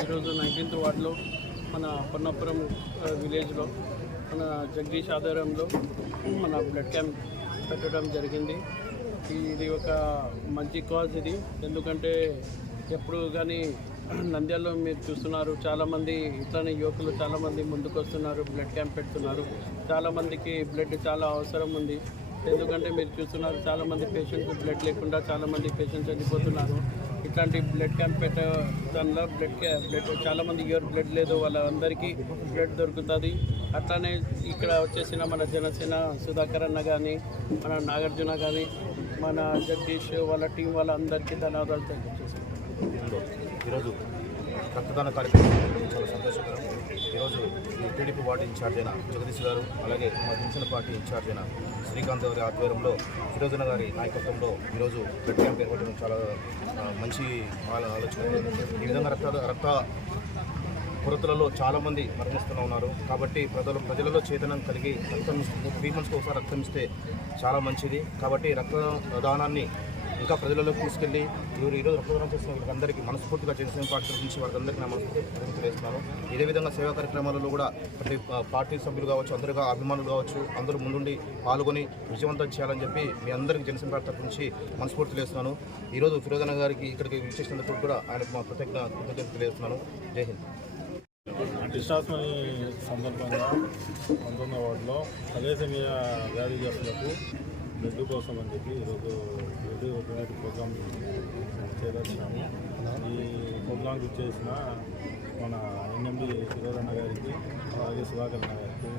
ఈరోజు నైన్టీన్త్ వార్డులో మన పొన్నపురం విలేజ్లో మన జగదీష్ ఆధ్వర్యంలో మన బ్లడ్ క్యాంప్ పెట్టడం జరిగింది. ఇది ఒక మంచి కాజ్ ఇది. ఎందుకంటే ఎప్పుడు కానీ నంద్యాలలో మీరు చూస్తున్నారు చాలామంది ఇట్లానే యువకులు చాలామంది ముందుకు వస్తున్నారు బ్లడ్ క్యాంప్ పెడుతున్నారు. చాలామందికి బ్లడ్ చాలా అవసరం ఉంది. ఎందుకంటే మీరు చూస్తున్నారు చాలామంది పేషెంట్స్ బ్లడ్ లేకుండా చాలామంది పేషెంట్స్ చనిపోతున్నారు. ఇట్లాంటి బ్లడ్ క్యాంప్ పెట్ట దానిలో బ్లడ్ బ్లడ్ చాలామంది ఎవరు బ్లడ్ లేదు వాళ్ళందరికీ బ్లడ్ దొరుకుతుంది. అట్లానే ఇక్కడ వచ్చేసిన మన జనసేన సుధాకర్ అన్న కానీ మన నాగార్జున కానీ మన జగదీష్ వాళ్ళ టీం వాళ్ళందరికీ ధన్యవాదాలు తెలియజేస్తాను ఈరోజు రక్తదాన కార్యక్రమం చాలా సంతోషకరం. ఈరోజు టీడీపీ వార్డు ఇన్ఛార్జ్ అయిన జగదీష్ గారు అలాగే మా జనసేన పార్టీ ఇన్ఛార్జ్ అయిన శ్రీకాంత్ గారి ఆధ్వర్యంలో ఫిరోజన గారి నాయకత్వంలో ఈరోజు బ్లడ్ క్యాంప్ ఏర్పడడం చాలా మంచి ఆలోచన. ఈ విధంగా రక్త రక్త కొరతలలో చాలామంది మరణిస్తూనే ఉన్నారు. కాబట్టి ప్రజలు ప్రజలలో చైతన్యం కలిగి రక్తం త్రీ మంత్స్కి ఒకసారి రక్తం ఇస్తే చాలా మంచిది. కాబట్టి రక్త దానాన్ని ఇంకా ప్రజలలోకి తీసుకెళ్ళి ఈరోజు ఈరోజు రక్తదానం చేసిన వీళ్ళందరికీ మనస్ఫూర్తిగా జనసేన పార్టీ నుంచి వాళ్ళందరికీ నా మనస్ఫూర్తి తెలియజేస్తున్నాను. ఇదే విధంగా సేవా కార్యక్రమాలలో కూడా ప్రతి పార్టీ సభ్యులు కావచ్చు అందరుగా అభిమానులు కావచ్చు అందరూ ముందుండి పాల్గొని విజయవంతం చేయాలని చెప్పి మీ అందరికీ జనసేన పార్టీ తరఫు నుంచి మనస్ఫూర్తి తెలియజేస్తున్నాను. ఈరోజు ఫిరోజన గారికి ఇక్కడికి విచ్చేసినందుకు కూడా ఆయనకు మా ప్రత్యేక కృతజ్ఞతలు తెలియజేస్తున్నాను. జై హింద్. డిస్టాస్మని సందర్భంగా పంతొమ్మిదో వార్డులో వ్యాధి వ్యాధిగ్రస్తులకు బ్లడ్ కోసం అని చెప్పి ఈరోజు బ్లడ్ డొనేట్ ప్రోగ్రామ్ చేదర్చినాము ఈ ప్రోగ్రామ్కి ఇచ్చేసిన మన ఎన్ఎండి శిరోరన్న గారికి అలాగే సుధాకర్ అన్న గారికి